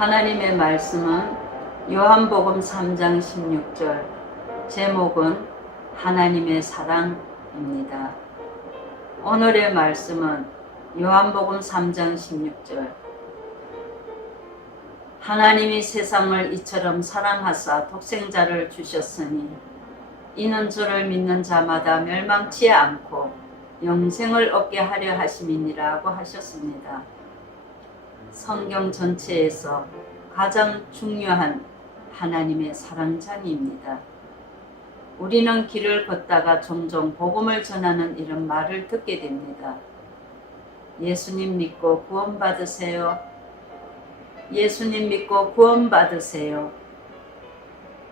하나님의 말씀은 요한복음 3장 16절, 제목은 하나님의 사랑입니다. 오늘의 말씀은 요한복음 3장 16절, 하나님이 세상을 이처럼 사랑하사 독생자를 주셨으니 이는 저를 믿는 자마다 멸망치 않고 영생을 얻게 하려 하심이니라고 하셨습니다. 성경 전체에서 가장 중요한 하나님의 사랑자입니다. 우리는 길을 걷다가 종종 복음을 전하는 이런 말을 듣게 됩니다. 예수님 믿고 구원받으세요. 예수님 믿고 구원받으세요.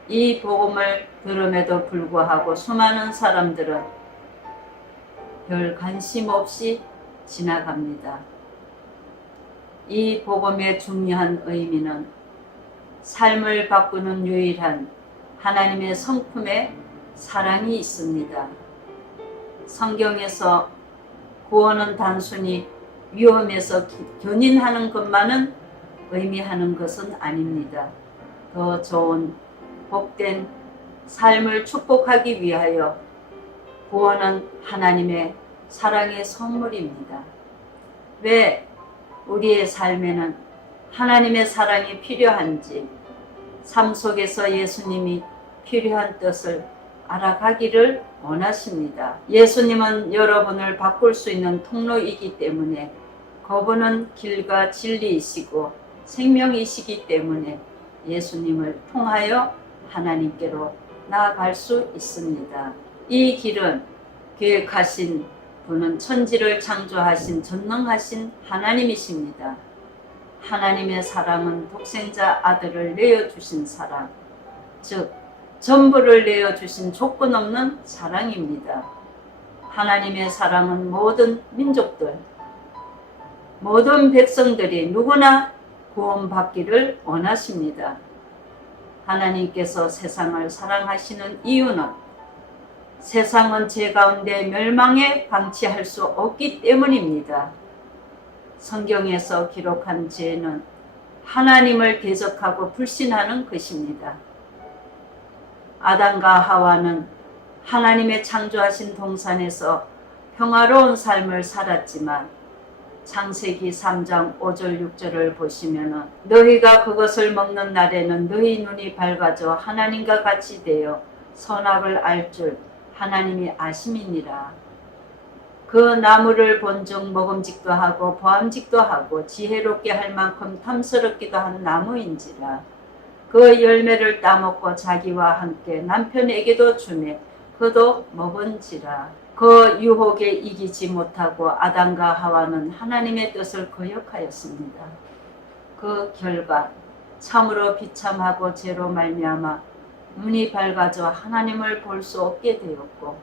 이 복음을 들음에도 불구하고 수많은 사람들은 별 관심 없이 지나갑니다. 이 복음의 중요한 의미는 삶을 바꾸는 유일한 하나님의 성품의 사랑이 있습니다. 성경에서 구원은 단순히 위험에서 견인하는 것만은 의미하는 것은 아닙니다. 더 좋은 복된 삶을 축복하기 위하여 구원은 하나님의 사랑의 선물입니다. 왜 우리의 삶에는 하나님의 사랑이 필요한지, 삶 속에서 예수님이 필요한 뜻을 알아가기를 원하십니다. 예수님은 여러분을 바꿀 수 있는 통로이기 때문에, 그분은 길과 진리이시고 생명이시기 때문에 예수님을 통하여 하나님께로 나아갈 수 있습니다. 이 길은 계획하신 분은 천지를 창조하신 전능하신 하나님이십니다. 하나님의 사랑은 독생자 아들을 내어주신 사랑, 즉 전부를 내어주신 조건 없는 사랑입니다. 하나님의 사랑은 모든 민족들, 모든 백성들이 누구나 구원받기를 원하십니다. 하나님께서 세상을 사랑하시는 이유는 세상은 죄 가운데 멸망에 방치할 수 없기 때문입니다. 성경에서 기록한 죄는 하나님을 대적하고 불신하는 것입니다. 아담과 하와는 하나님의 창조하신 동산에서 평화로운 삶을 살았지만 창세기 3장 5절 6절을 보시면 너희가 그것을 먹는 날에는 너희 눈이 밝아져 하나님과 같이 되어 선악을 알 줄 하나님이 아심이니라. 그 나무를 본즉 먹음직도 하고 보암직도 하고 지혜롭게 할 만큼 탐스럽기도 한 나무인지라. 그 열매를 따먹고 자기와 함께 남편에게도 주매 그도 먹은지라. 그 유혹에 이기지 못하고 아담과 하와는 하나님의 뜻을 거역하였습니다. 그 결과 참으로 비참하고 죄로 말미암아 눈이 밝아져 하나님을 볼 수 없게 되었고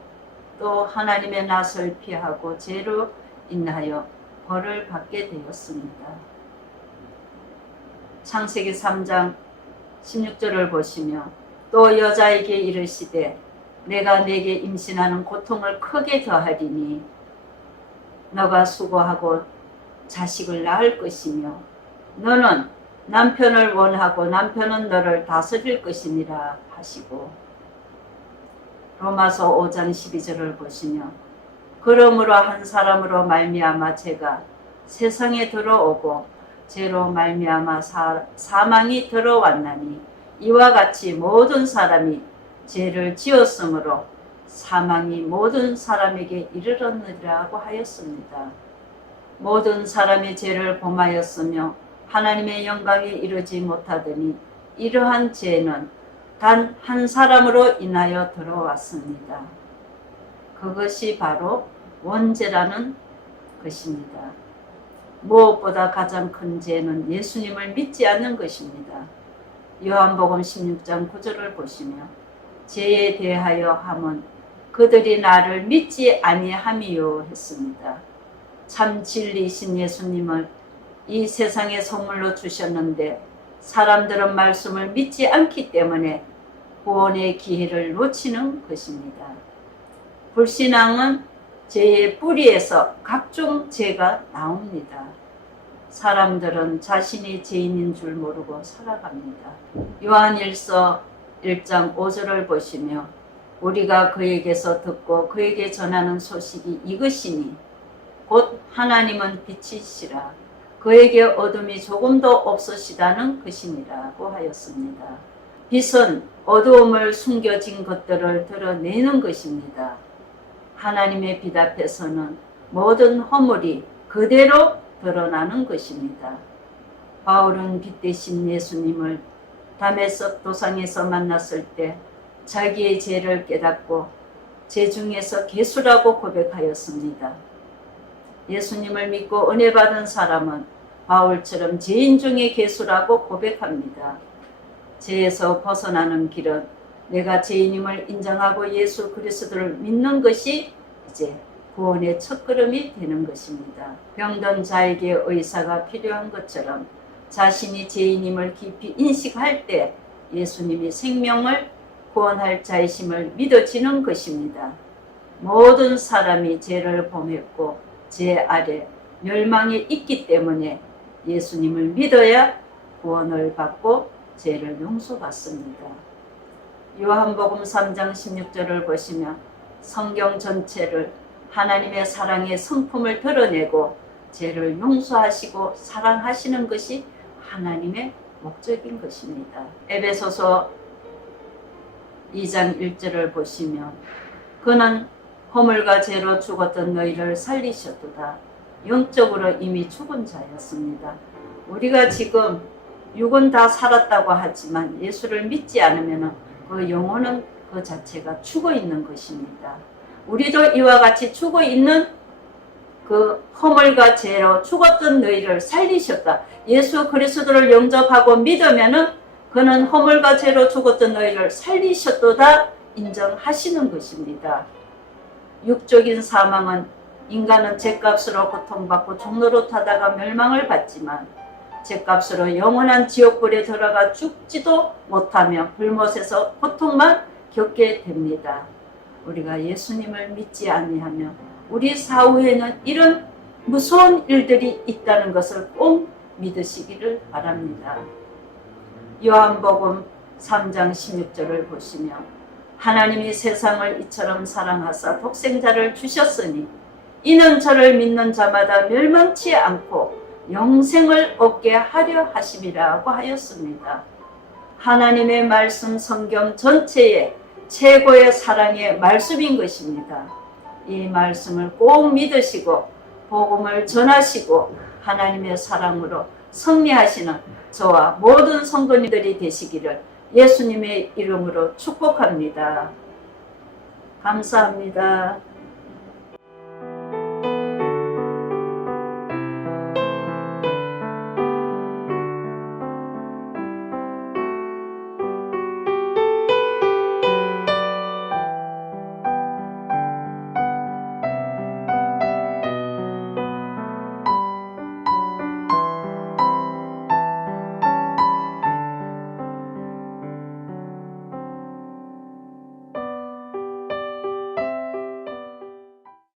또 하나님의 낯을 피하고 죄로 인하여 벌을 받게 되었습니다. 창세기 3장 16절을 보시며 또 여자에게 이르시되 내가 네게 임신하는 고통을 크게 더하리니 너가 수고하고 자식을 낳을 것이며 너는 남편을 원하고 남편은 너를 다스릴 것이니라 하시고 로마서 5장 12절을 보시며 그러므로 한 사람으로 말미암아 죄가 세상에 들어오고 죄로 말미암아 사망이 들어왔나니 이와 같이 모든 사람이 죄를 지었으므로 사망이 모든 사람에게 이르렀느라고 하였습니다. 모든 사람이 죄를 범하였으며 하나님의 영광에 이르지 못하더니 이러한 죄는 단 한 사람으로 인하여 들어왔습니다. 그것이 바로 원죄라는 것입니다. 무엇보다 가장 큰 죄는 예수님을 믿지 않는 것입니다. 요한복음 16장 9절을 보시며 죄에 대하여 함은 그들이 나를 믿지 아니함이요 했습니다. 참 진리이신 예수님을 이 세상에 선물로 주셨는데 사람들은 말씀을 믿지 않기 때문에 구원의 기회를 놓치는 것입니다. 불신앙은 죄의 뿌리에서 각종 죄가 나옵니다. 사람들은 자신이 죄인인 줄 모르고 살아갑니다. 요한일서 1장 5절을 보시며 우리가 그에게서 듣고 그에게 전하는 소식이 이것이니 곧 하나님은 빛이시라 그에게 어둠이 조금도 없으시다는 것이니라고 하였습니다. 빛은 어두움을 숨겨진 것들을 드러내는 것입니다. 하나님의 빛 앞에서는 모든 허물이 그대로 드러나는 것입니다. 바울은 빛 대신 예수님을 다메섹 도상에서 만났을 때 자기의 죄를 깨닫고 죄 중에서 괴수라고 고백하였습니다. 예수님을 믿고 은혜 받은 사람은 바울처럼 죄인 중에 괴수라고 고백합니다. 죄에서 벗어나는 길은 내가 죄인임을 인정하고 예수 그리스도를 믿는 것이 이제 구원의 첫걸음이 되는 것입니다. 병든 자에게 의사가 필요한 것처럼 자신이 죄인임을 깊이 인식할 때 예수님이 생명을 구원할 자이심을 믿어지는 것입니다. 모든 사람이 죄를 범했고 죄 아래 멸망에 있기 때문에 예수님을 믿어야 구원을 받고 죄를 용서받습니다. 요한복음 3장 16절을 보시면 성경 전체를 하나님의 사랑의 성품을 드러내고 죄를 용서하시고 사랑하시는 것이 하나님의 목적인 것입니다. 에베소서 2장 1절을 보시면 그는 허물과 죄로 죽었던 너희를 살리셨도다. 영적으로 이미 죽은 자였습니다. 우리가 지금 육은 다 살았다고 하지만 예수를 믿지 않으면 그 영혼은 그 자체가 죽어 있는 것입니다. 우리도 이와 같이 죽어 있는 그 허물과 죄로 죽었던 너희를 살리셨다. 예수 그리스도를 영접하고 믿으면은 그는 허물과 죄로 죽었던 너희를 살리셨도다 인정하시는 것입니다. 육적인 사망은 인간은 죄값으로 고통받고 종로로 타다가 멸망을 받지만 죄값으로 영원한 지옥불에 들어가 죽지도 못하며 불못에서 고통만 겪게 됩니다. 우리가 예수님을 믿지 아니하며 우리 사후에는 이런 무서운 일들이 있다는 것을 꼭 믿으시기를 바랍니다. 요한복음 3장 16절을 보시면 하나님이 세상을 이처럼 사랑하사 독생자를 주셨으니 이는 저를 믿는 자마다 멸망치 않고 영생을 얻게 하려 하심이라고 하였습니다. 하나님의 말씀 성경 전체에 최고의 사랑의 말씀인 것입니다. 이 말씀을 꼭 믿으시고 복음을 전하시고 하나님의 사랑으로 승리하시는 저와 모든 성도님들이 되시기를 예수님의 이름으로 축복합니다. 감사합니다.